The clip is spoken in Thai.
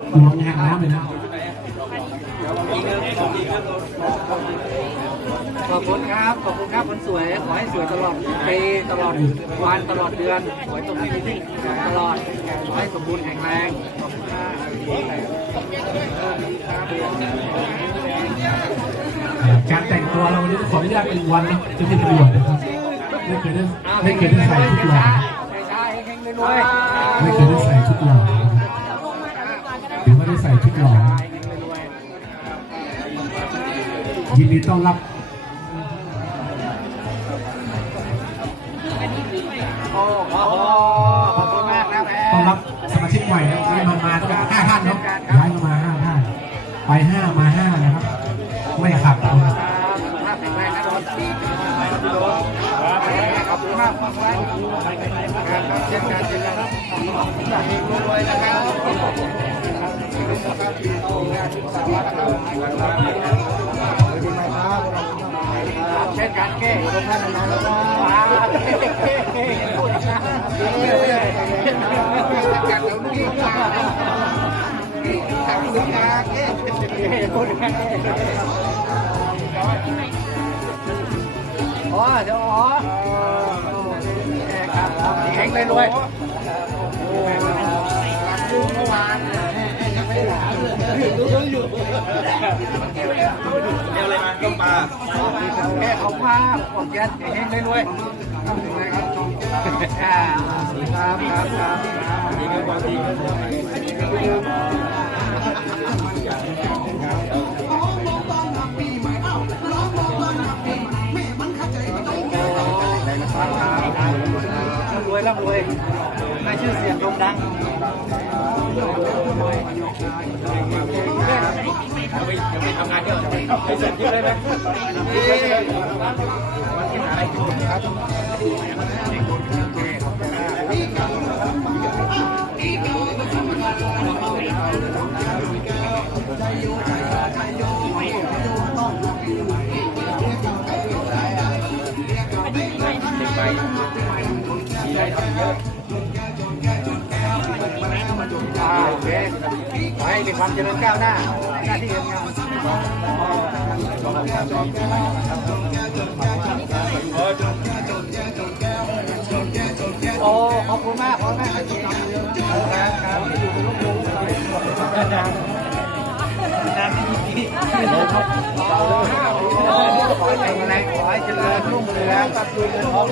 ลงงานน้ำเลยนะขอบคุณครับ ขอบคุณครับคนสวย ขอให้สวยตลอดปีตลอดวันตลอดเดือน ขอให้ตรงนี้ที่ตลอด ขอให้สมบูรณ์แข็งแรงขอบคุณมากการแต่งตัวเราวันนี้ขออนุญาตเป็นวันนะจะเป็นประโยชน์นะครับไม่เคยได้ไม่เคยได้ใส่ชุดหล่อไม่ใช่เฮงๆรวยไม่เคยได้ใส่ ใส่ชุดหล่อยินดีต้อนรับโอ้โหขอบคุณมากนะแม่ต้อนรับสมาชิกใหม่นะครับนี่มามาต้องห้าท่านเนาะย้ายมาห้าท่านไปห้ามาห้านะครับ ไม่ขัดนะครับสุขภาพแข็งแรงนะโดนขอบคุณมากขอบคุณมาก อ๋อเดี๋ยวอ๋อแข็งเลยรวยโอ้เมื่อวานยังไม่หลานเลยอยู่เรียกอะ ไรมาต้มปลาแค่เขาภาพผมยันเองได้ด้วยครับครับครับครับดีครับความดีครับร่ำรวยร่ำรวยได้ชื่อเสียงโด่งดัง เอาไปเอาไปทำงานเยอะไปเสร็จเยอะเลยไหมอ่าโอเคขอใมีความเจริญก้าวหน้าหน้าที่การงานโอ้ขอบคุณมากขอบคุณมากครับครับอยู่เป็นลูกมือขอให้แข็งแรงขอให้เจริญรุ่งเรืองตัดดูเงินทอง